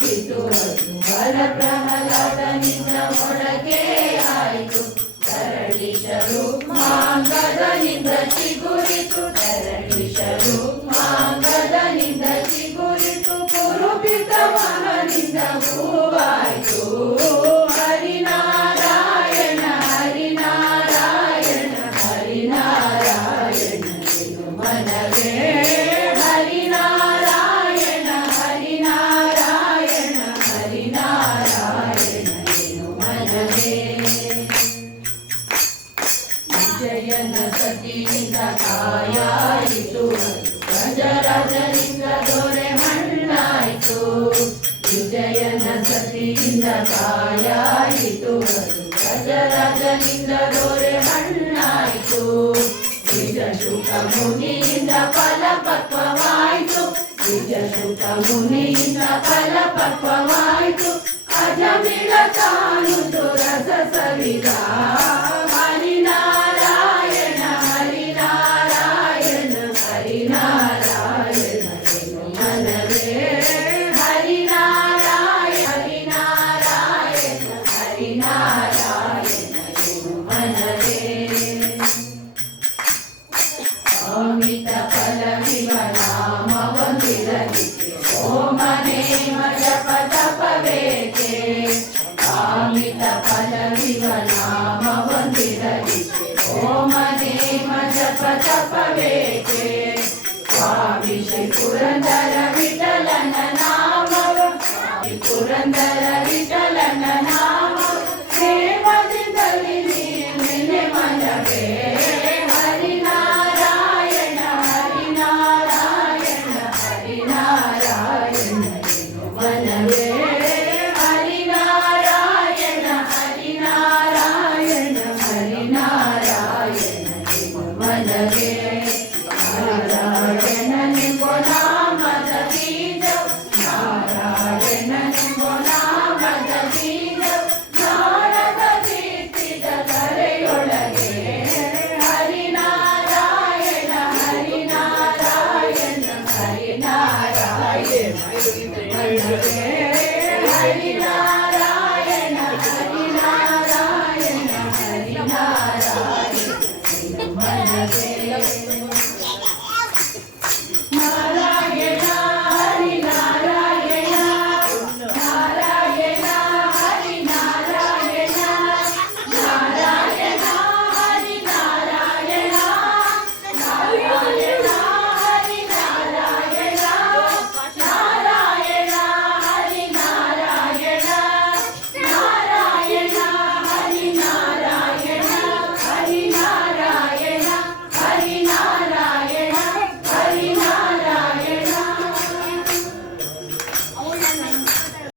ಹುಟ್ಟಿಸಿತು ಅದು ಬಲ ಪ್ರಹ್ಲಾದನಿಂದ ಮೊಳಕೆ ಆಯಿತು ತರಳಿಸಲು ಮಾಂಗದನಿಂದ ಚಿಗುರಿತು ತರಳಿಸಲು ಮಾಂಗದನಿಂದ ಚಿಗುರಿತು ಕುರುಪಿತ ಮಹನಿಂದ ಹೂವಾಯಿತು ಹರಿನಾರಾಯಣ ಹರಿನಾರಾಯಣ ಹರಿನಾರಾಯಣ ಇದು ಮನವೇ ಹರಿನಾರಾಯಣ ಹರಿನಾರಾಯಣ ಹರಿನಾರಾಯಣ ಇದು ಮನವೇ ವಿಜಯನ ಸತಿಯಿಂದ ಕಾಯಾಯಿತು ಗಜರಾಜನಿಂದ ದೊರೆ ಮಣ್ಣಾಯಿತು ವಿಜಯನ ಸತಿಯಿಂದ ಕಾಯಾಯಿತು ಗಜರಾಜನಿಂದ ದೊರೆ ಮಣ್ಣಾಯಿತು ನಿಜಶುಕ ಮುನಿಯಿಂದ ಫಲಪಕ್ವವಾಯಿತು ನಿಜಶುಕ ಮುನಿಯಿಂದ ಫಲಪಕ್ವವಾಯಿತು ಅಜಮಿಳ ತಾನು ರಸ ಸವಿದ ಹರಿನಾರಾಯಣ ಹರಿನಾರಾಯಣ ಹರಿನಾರಾಯಣ ಮನವೇ ಹರಿನಾರಾಯಣ ಹರಿನಾರಾಯಣ ಹರಿನಾರಾಯಣ ಮನವೇ ಅಮಿತ ಫಲವಿವ ನಾಮವೊಂದಿರಲಿಕ್ಕೆ ಓಮನೇಮ ಜಪ ತಪವೇಕೆ ಅಮಿತ ಫಲವಿವ ನಾಮವೊಂದಿರಲಿಕ್ಕೆ ಓಮನೇಮ ಜಪ ತಪವೇಕೆ ಸ್ವಾಮಿ ಶ್ರೀ ಪುರಂದರ ವಿಠಲನ ನಾಮವ ಶ್ರೀ ಪುರಂದರ ವಿಠಲನ ನಾಮ ಪ್ರೇಮದಿಂದಲಿ ನೆನೆ ಮನವೇ ಹರಿನಾರಾಯಣ ಹರಿನಾರಾಯಣ ಹರಿನಾರಾಯಣ ಮನವೇ ಹರಿನಾರಾಯಣ ಹರಿನಾರಾಯಣ ಹರಿನಾರಾಯಣ ಮನವೇ ನಾರಾಯಣನೆಂಬ ನಾಮದ ಬೀಜ ನಾರಾಯಣನೆಂಬ ನಾಮದ ಬೀಜ ನಾರದ ಕೀರ್ತಿದ ಕರೆಯೊಳಗೆ ಹರಿನಾರಾಯಣ ಹರಿನಾರಾಯಣ ಹರಿನಾರಾಯಣ ಹರಿನಾರಾಯಣ